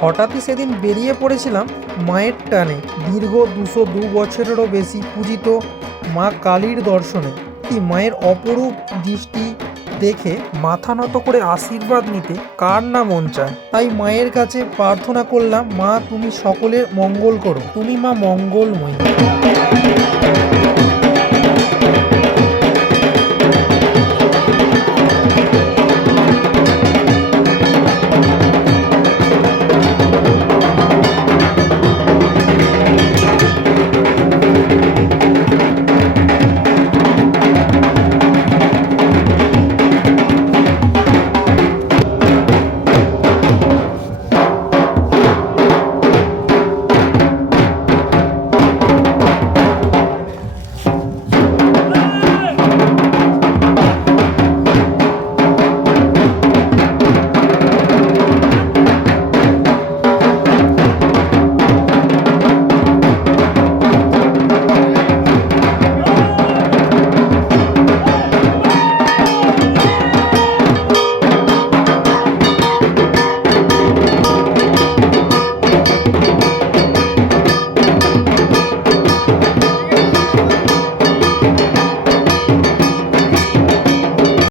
হঠাৎই সেদিন বেরিয়ে পড়েছিলাম মায়ের টানে। দীর্ঘ দুশো দু বছরেরও বেশি পূজিত মা কালীর দর্শনে। এই মায়ের অপরূপ দৃষ্টি দেখে মাথা নত করে আশীর্বাদ নিতে কার না মন চায়? তাই মায়ের কাছে প্রার্থনা করলাম, মা, তুমি সকলের মঙ্গল করো। তুমি মা মঙ্গলময়ী।